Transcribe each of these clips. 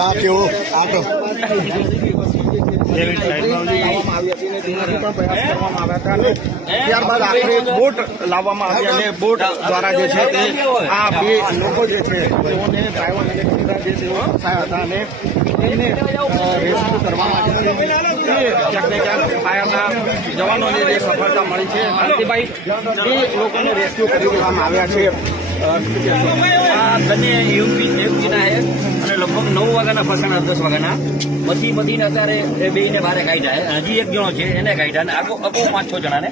આ કેવો આટો ત્યારબાદ આખરે બોટ લાવવામાં આવી અને બોટ દ્વારા જે છે તે આ બે લોકો જે છે તેઓને ડ્રાઈવર અને જે તેઓ ફસાયા હતા અને એમને રેસ્ક્યુ કરવા માટે ક્યાંક ને ક્યાંક ફાયરના જવાનોને જે સફળતા મળી છે શાંતિભાઈ એ લોકોને રેસ્ક્યુ કરી દેવામાં આવ્યા છે। આ બંને યુપીના છે અને લગભગ 9 વાગ્યાના ફસાણા 10 વાગ્યાના બધી અત્યારે એ બેને બારે કાઢ્યા હજી એક જણો છે એને કાઢ્યા અને આગો 5-6 જણાને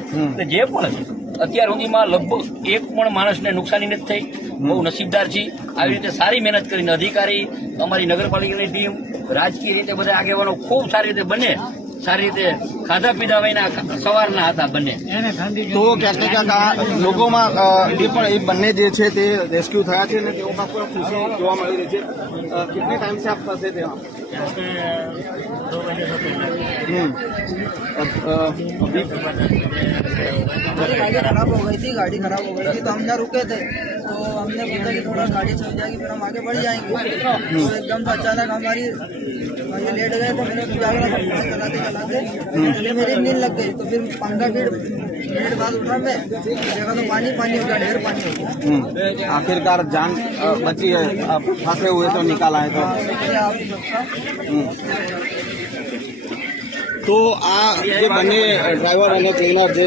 જે પણ છે અત્યાર સુધીમાં લગભગ એક પણ માણસને નુકસાની નથી થઈ। બહુ નસીબદાર છીએ આવી રીતે સારી મહેનત કરીને અધિકારી અમારી નગરપાલિકાની ટીમ રાજકીય રીતે બધા આગેવાનો ખૂબ સારી રીતે બને સારી રીતે ખાધા પીધા વયના સવારના હતા બંને તો ક્યાંક ને ક્યાંક આ લોકોમાં એ પણ એ બંને જે છે તે રેસ્ક્યુ થયા છે અને તેઓમાં પણ ખુશી જોવા મળી રહી છે। કેટલે ટાઈમ से आप फंसे थे वहाँ? गाड़ी खराब हो गई थी तो हम ना रुके थे तो हमने सोचा कि थोड़ा गाड़ी चल जाएगी फिर हम आगे बढ़ जाएंगे तो एकदम से अचानक हमारी लेट गए तो मैंने चलाते मेरी नींद लग गई तो फिर 15 मिनट बाद उठा मैं देखा तो पानी हो गया ढेर पानी हो गया। आखिरकार जान बची है फंसे हुए तो निकाला है तो आ जे बने ड्राइवर અને ક્લીનર જે